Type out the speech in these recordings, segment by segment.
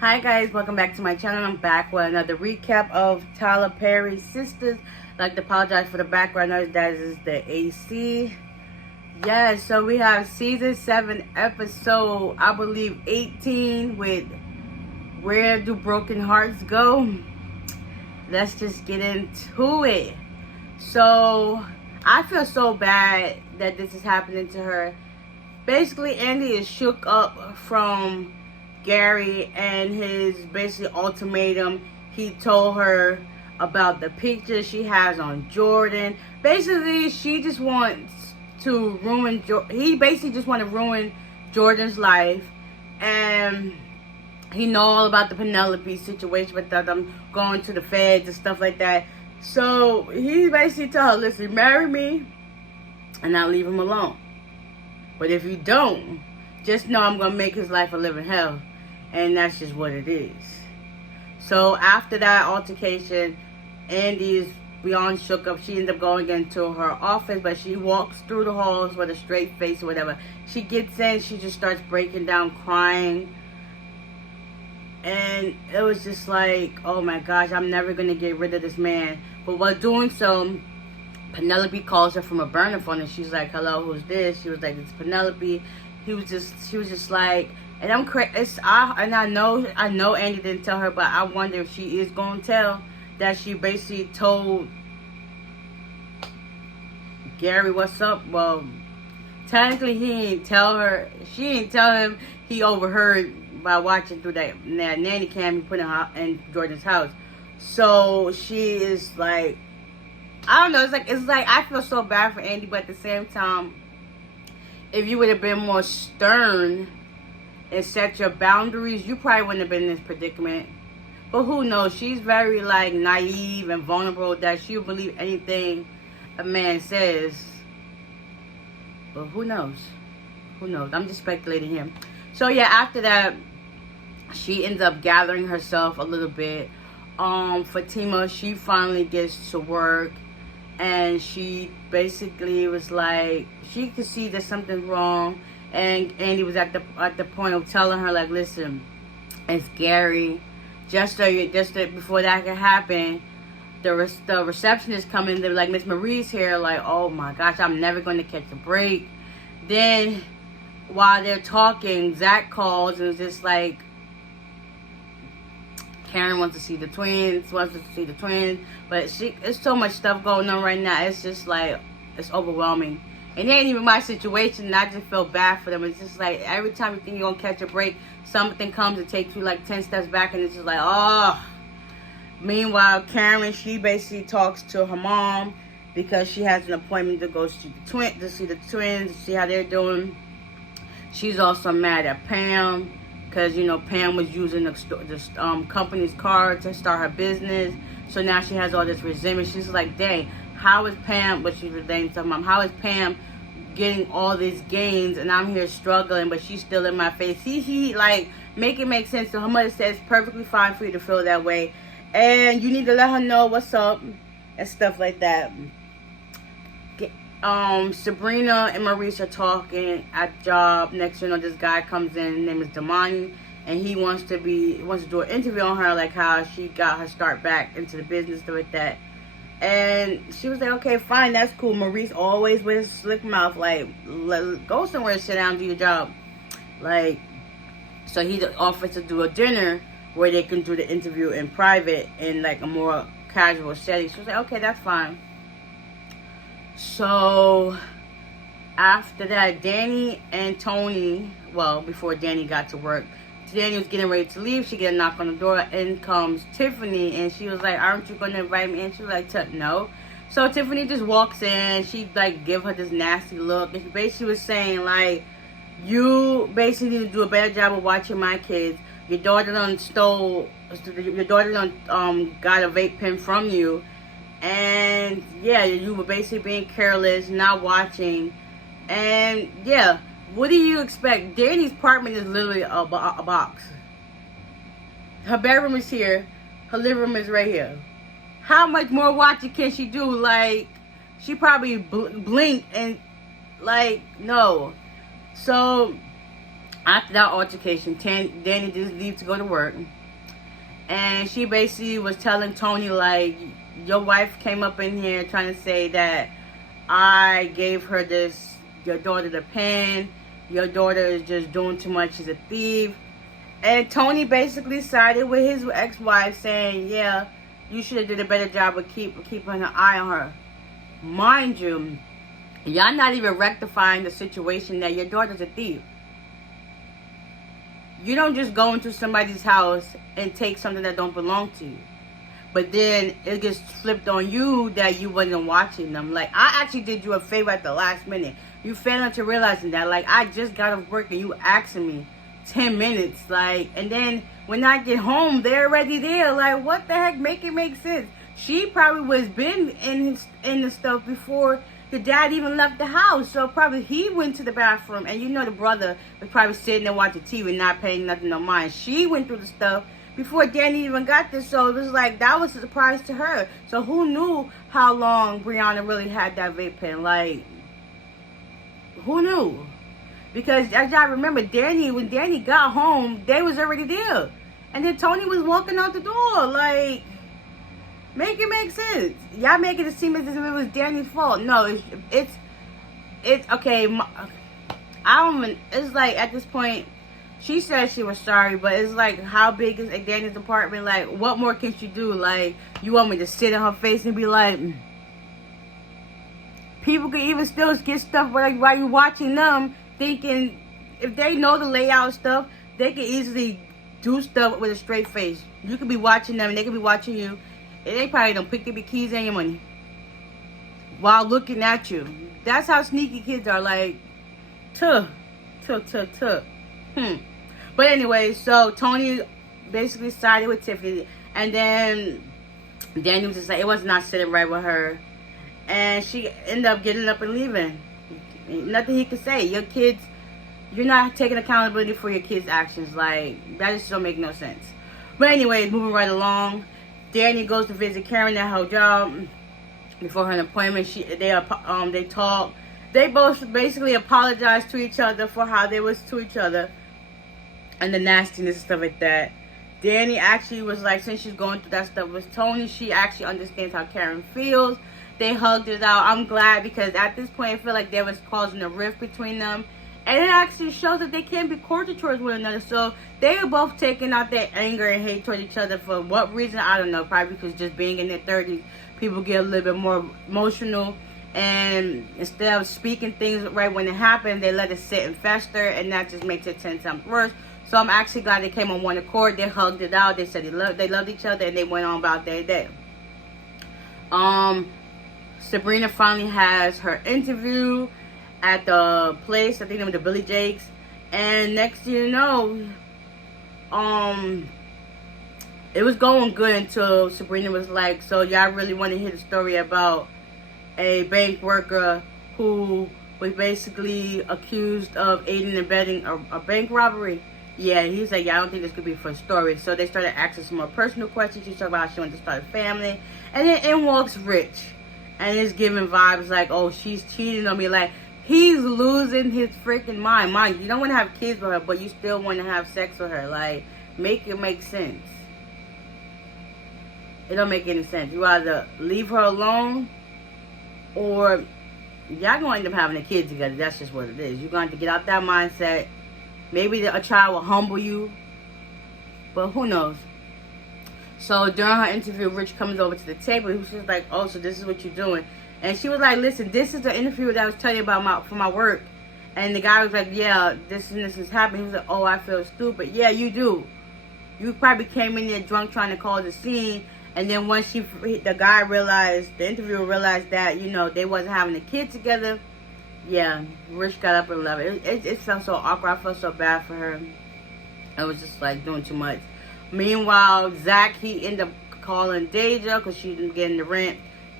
Hi guys, welcome back to my channel. I'm back with another recap of Tyler Perry's Sistas. I'd like to apologize for the background noise. That is the AC. Yeah, so we have season 7 episode, I believe 18, with Where Do Broken Hearts Go? Let's just get into it. So I feel so bad that this is happening to her. Basically, Andy is shook up from Gary and his basically ultimatum. He told her about the picture she has on Jordan. Basically, she just wants to ruin. He basically just want to ruin Jordan's life, and he know all about the Penelope situation with them going to the feds and stuff like that. So he basically told her, "Listen, marry me, and I'll leave him alone. But if you don't, just know I'm gonna make his life a living hell." And that's just what it is. So after that altercation, Andy is beyond shook up. She ends up going into her office, but she walks through the halls with a straight face or whatever. She gets in, she just starts breaking down, crying. And it was just like, oh my gosh, I'm never going to get rid of this man. But while doing so, Penelope calls her from a burner phone, and she's like, "Hello, who's this?" She was like, "It's Penelope." She was just like, and I know Andy didn't tell her, but I wonder if she is gonna tell that she basically told Gary what's up. Well, technically he didn't tell her. She didn't tell him. He overheard by watching through that nanny cam he put in Jordan's house. So she is like, I don't know. It's like I feel so bad for Andy, but at the same time, if you would have been more stern and set your boundaries, you probably wouldn't have been in this predicament. But who knows? She's very like naive and vulnerable that she'll believe anything a man says. But who knows? Who knows? I'm just speculating here. So yeah, after that, she ends up gathering herself a little bit. Fatima, she finally gets to work, and she basically was like, she could see that something's wrong. And Andy was at the point of telling her, like, "Listen, it's Gary. Just before that could happen, the receptionist come in. They're like, 'Miss Marie's here.'" Like, oh my gosh, I'm never going to catch a break. Then, while they're talking, Zach calls and is just like, Karen wants to see the twins, but it's so much stuff going on right now. It's just like, it's overwhelming. And it ain't even my situation, and I just feel bad for them. It's just like, every time you think you're going to catch a break, something comes and takes you like 10 steps back, and it's just like, oh. Meanwhile, Karen, she basically talks to her mom because she has an appointment to go see the twins, to see how they're doing. She's also mad at Pam because, you know, Pam was using the company's card to start her business. So now she has all this resentment. She's like, dang, how is Pam, but she's relating to her mom, how is Pam getting all these gains and I'm here struggling, but she's still in my face? He like, make it make sense. So her mother says, perfectly fine for you to feel that way, and you need to let her know what's up and stuff like that. Sabrina and Maurice are talking at job. Next, you know, this guy comes in, his name is Damani, and he wants to do an interview on her, like how she got her start back into the business, stuff like that. And she was like, okay, fine, that's cool. Maurice always with his slick mouth, like, go somewhere, sit down, do your job. Like, so he offers to do a dinner where they can do the interview in private in like a more casual setting. She was like, okay, that's fine. So after that, Danny and Tony, well, before Danny got to work, Danny was getting ready to leave. She get a knock on the door. In comes Tiffany, and she was like, "Aren't you going to invite me?" And she was like, "No." So Tiffany just walks in. She like give her this nasty look, and she basically was saying like, "You basically need to do a better job of watching my kids. Your daughter got a vape pen from you, and yeah, you were basically being careless, not watching, and yeah." What do you expect? Danny's apartment is literally a box. Her bedroom is here. Her living room is right here. How much more watching can she do? Like, she probably blinked and, like, no. So, After that altercation, Danny just leave to go to work. And she basically was telling Tony, like, your wife came up in here trying to say that I gave her this, your daughter the pen. Your daughter is just doing too much. She's a thief. And Tony basically sided with his ex-wife, saying, yeah, you should have did a better job of keeping an eye on her. Mind you, y'all not even rectifying the situation that your daughter's a thief. You don't just go into somebody's house and take something that don't belong to you. But then it gets flipped on you that you wasn't watching them. Like, I actually did you a favor at the last minute. You failing to realizing that. Like, I just got off work and you asking me 10 minutes. Like, and then when I get home, they're already there. Like, what the heck? Make it make sense. She probably was been in the stuff before the dad even left the house. So probably he went to the bathroom. And you know the brother was probably sitting there watching TV, not paying nothing no mind. She went through the stuff before Danny even got there. So it was like, that was a surprise to her. So who knew how long Brianna really had that vape pen? Like, who knew? Because as y'all remember, when Danny got home, they was already there. And then Tony was walking out the door. Like, make it make sense. Y'all making it seem as if it was Danny's fault. No, it's okay. It's like, at this point, she said she was sorry, but it's like, how big is Danny's apartment? Like, what more can she do? Like, you want me to sit in her face and be like, people can even still get stuff while you're watching them, thinking if they know the layout stuff, they can easily do stuff with a straight face. You could be watching them and they could be watching you, and they probably don't pick up your keys and your money while looking at you. That's how sneaky kids are. Like, But anyway, so Tony basically sided with Tiffany, and then Danny was just like, it was not sitting right with her. And she ended up getting up and leaving. Nothing he could say. Your kids, you're not taking accountability for your kids' actions. Like, that just don't make no sense. But anyways, moving right along. Danny goes to visit Karen at her job before her appointment. They talk. They both basically apologize to each other for how they was to each other and the nastiness and stuff like that. Danny actually was like, since she's going through that stuff with Tony, she actually understands how Karen feels. They hugged it out. I'm glad, because at this point I feel like they was causing a rift between them. And it actually shows that they can be cordial towards one another. So they were both taking out their anger and hate towards each other. For what reason, I don't know. Probably because just being in their 30s, people get a little bit more emotional. And instead of speaking things right when it happened, they let it sit and fester. And that just makes it 10 times worse. So I'm actually glad they came on one accord. They hugged it out. They said they loved each other. And they went on about their day. Sabrina finally has her interview at the place, I think it was the Billy Jakes. And next thing you know, it was going good until Sabrina was like, so y'all really want to hear the story about a bank worker who was basically accused of aiding and abetting a bank robbery? Yeah, he's like, yeah, I don't think this could be for a story. So they started asking some more personal questions. She talked about how she wanted to start a family. And then in walks Rich. And it's giving vibes like, oh, she's cheating on me. Like, he's losing his freaking mind. Mind you, don't want to have kids with her, but you still want to have sex with her. Like, make it make sense. It don't make any sense. You either leave her alone, or y'all gonna end up having a kid together. That's just what it is. You're going to have to get out that mindset. Maybe a child will humble you, but who knows? So during her interview, Rich comes over to the table. He was just like, oh, so this is what you're doing. And she was like, listen, this is the interview that I was telling you about for my work. And the guy was like, yeah, this and this is happening. He was like, oh, I feel stupid. Yeah, you do. You probably came in there drunk trying to cause a scene. And then once the interviewer realized that, you know, they wasn't having a kid together. Yeah, Rich got up and left. It felt so awkward. I felt so bad for her. I was just like doing too much. Meanwhile, Zach, he ended up calling Deja because she didn't get in the rent,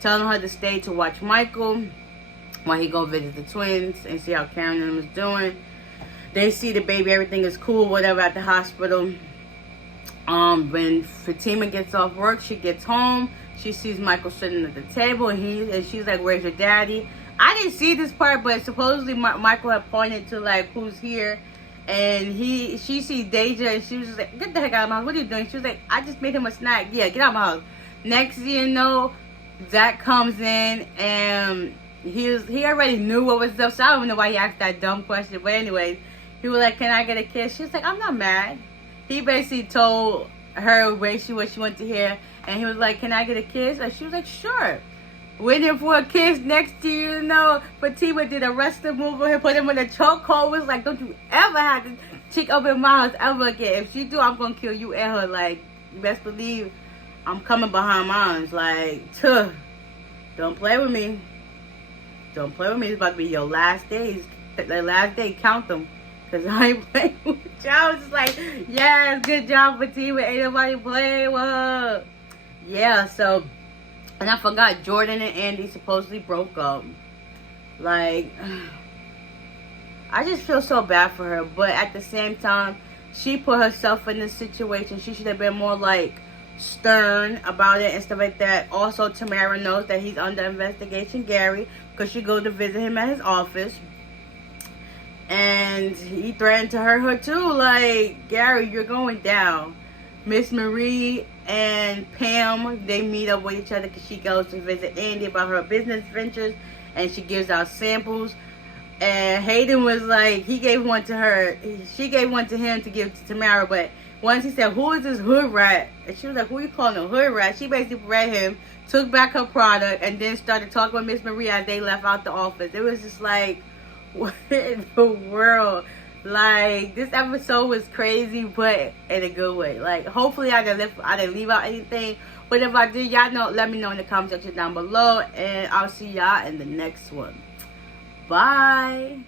telling her to stay to watch Michael while he go visit the twins and see how Karen and them is doing. They see the baby, everything is cool, whatever, at the hospital. When Fatima gets off work, she gets home. She sees Michael sitting at the table, and she's like, "Where's your daddy?" I didn't see this part, but supposedly Michael had pointed to like who's here, And she see Deja, and she was just like, get the heck out of my house. What are you doing? She was like, I just made him a snack. Yeah, get out of my house. Next thing you know, Zach comes in, and he already knew what was up. So I don't even know why he asked that dumb question. But anyways, he was like, can I get a kiss? She was like, I'm not mad. He basically told her what she wanted to hear. And he was like, can I get a kiss? And she was like, sure. Waiting for a kiss. Next to you know, Fatima did a wrestling move on him, put him in a chokehold. Was like, don't you ever have to chick up in my house ever again. If she do, I'm gonna kill you and her. Like, you best believe I'm coming behind mine. Like, don't play with me. Don't play with me. It's about to be your last days. The last day, count them. Because I ain't playing with y'all. I was just like, yes, good job, Fatima. Ain't nobody playing with her. Yeah, so, and I forgot, Jordan and Andy supposedly broke up. Like, I just feel so bad for her. But at the same time, she put herself in this situation. She should have been more, like, stern about it and stuff like that. Also, Tamara knows that he's under investigation, Gary, because she goes to visit him at his office. And he threatened to hurt her, too. Like, Gary, you're going down. Miss Marie and Pam, they meet up with each other because she goes to visit Andy about her business ventures, and she gives out samples. And Hayden was like, he gave one to her, she gave one to him to give to Tamara, but once he said, who is this hood rat? And she was like, who you calling a hood rat? She basically read him, took back her product, and then started talking with Miss Marie as they left out the office. It was just like, what in the world? Like, this episode was crazy, but in a good way. Like, hopefully I didn't leave out anything. But if I did, y'all know, let me know in the comment section down below. And I'll see y'all in the next one. Bye.